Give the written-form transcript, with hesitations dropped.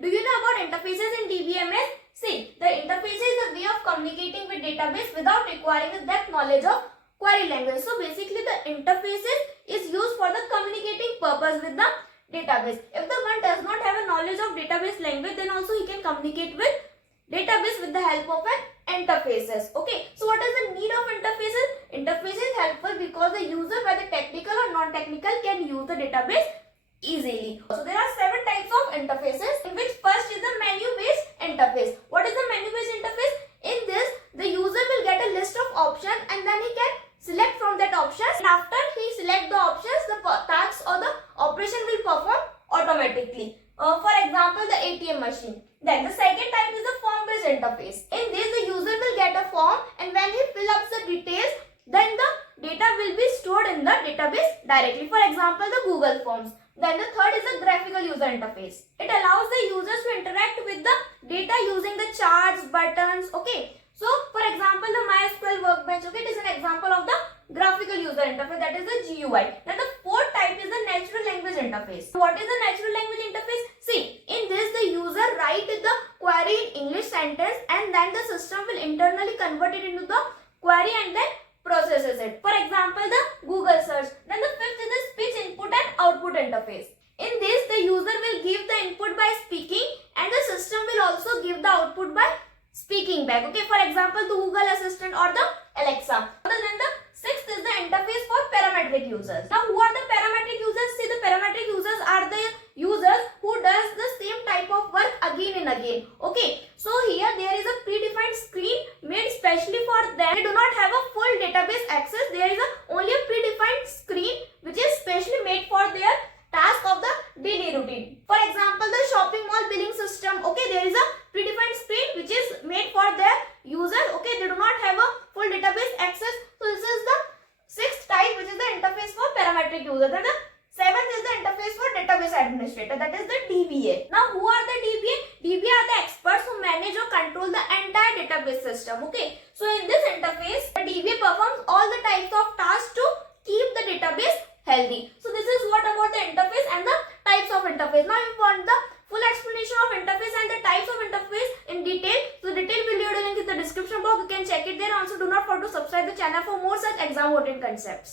do you know about interfaces in DBMS? See, the interface is a way of communicating with database without requiring the depth knowledge of query language. So basically the interfaces is used for the communicating purpose with the database. If the one does not have a knowledge of database language, then also he can communicate with database with the help of an interfaces. Okay, so what is the need of interfaces? Interface is helpful because the user, whether technical or non-technical, can use the database easily. So there are 7 types of interfaces, in which first is the menu-based interface. What is the menu-based interface? In this, the user will get a list of options and then he can select from that options, and after he select the options, the task or the operation will perform automatically. For example, the ATM machine. Then the second type is the form-based interface. In this, the user will get a form, and when he fill up the details, then the data will be stored in the database directly. For example, the Google Forms. Then the third is the graphical user interface. It allows the users to interact with the data using the charts, buttons. Okay. So, for example, the MySQL Workbench. Okay, it is an example of the graphical user interface, that is the GUI. Then the fourth type is the natural language interface. What is the natural language interface? See, in this the user write the query in English sentence, and then the system will internally convert it into the query and then processes it. For example, the Google search. Then the fifth is the speech input and output interface. In this, the user will give the input by speaking, and the system will also give the output by speaking back. Okay, for example, the Google Assistant or the Alexa. Then the sixth is the interface for parametric users. Now, who are the parametric users? See, the parametric users are the users who does the same type of work again and again. Okay, so here there is a predefined screen made specially for them. They do not have a full database access. There is only a predefined screen which is specially made for their task of the daily routine. For example, the shopping mall billing system. Okay, there is a predefined screen which is made for their users. Okay, they do not have a full database access. So this is the sixth type, which is the interface for parametric users. And the seventh is the interface for database administrator, that is the DBA. Now, who are the DBA? DBA are the experts who manage or control the entire database system. Okay, so in this interface, the DBA performs all the types of tasks to keep the database healthy. So this is what about the interface and the types of interface. Now if you want the full explanation of interface and the types of interface in detail, so detailed video link in the description box. You can check it there. Also, do not forget to subscribe the channel for more such exam oriented concepts.